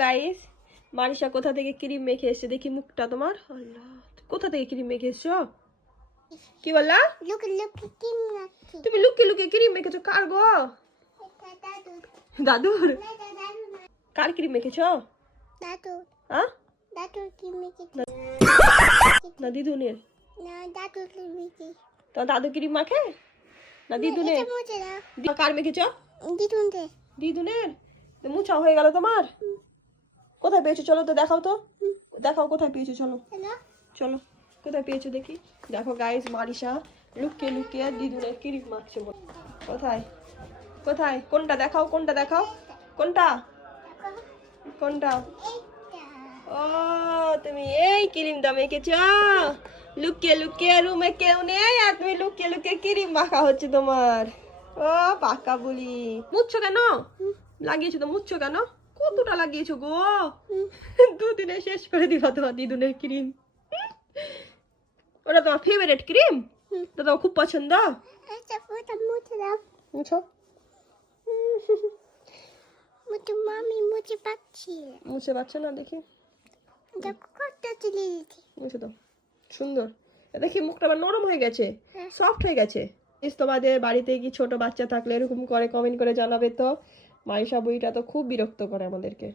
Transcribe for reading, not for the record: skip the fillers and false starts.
Guys, Manisha কোথা থেকে cream মেখে এসছে দেখি মুখটা তোমার। আল্লাহ, কোথা থেকে ক্রিম মেখে এসছো? কি বললা? তুমি লুকিয়ে লুকিয়ে ক্রিম মেখেছো কার গো? দাদুর। কার ক্রিম মেখেছো? দাদুর। হ্যাঁ, দাদুর ক্রিম মেখেছি। না দিদুনের? না, দাদুর ক্রিম মেখেছি। তো দাদু ক্রিম মাখে না দিদুনের? কার মেখেছো? দিদুনের। দিদুনের? মুছা হয়ে গেল তোমার? কোথায় পেয়েছো? চলো তো দেখাও তো, দেখাও কোথায় পেয়েছো। চলো চলো, কোথায় পেয়েছো দেখি। দেখো গাইস, মানিশা লুকিয়ে লুকিয়ে দিদুনের ক্রিম মাখছে। কোথায় কোথায়? কোনটা দেখাও, কোনটা দেখাও, কোনটা কোনটা? ও, তুমি এই ক্রিমটা মেখেছো লুকিয়ে লুকিয়ে, রুমে কেউ নেই আর তুমি লুকিয়ে লুকিয়ে ক্রিম মাখা হচ্ছে তোমার। ও পাকা বলি, মুছছো কেন? লাগিয়েছো তো, মুছছো কেন? কতটা লাগিয়েছো গো? দুদিনে শেষ করে দিবা তোমার দিদুনের ক্রিম। ওটা তোমার ফেভারিট ক্রিম? তো তোমার খুব পছন্দ? মুছো। মামি মুছে পাচ্ছি। মুছে পাচ্ছে না দেখি। মুছে তো সুন্দর। দেখি মুখটা আবার নরম হয়ে গেছে, সফট হয়ে গেছে। তোমাদের বাড়িতে কি ছোট বাচ্চা থাকলে এরকম করে কমেন্ট করে জানাবে তো। মাইশা বইটা তো খুব বিরক্ত করে আমাদেরকে।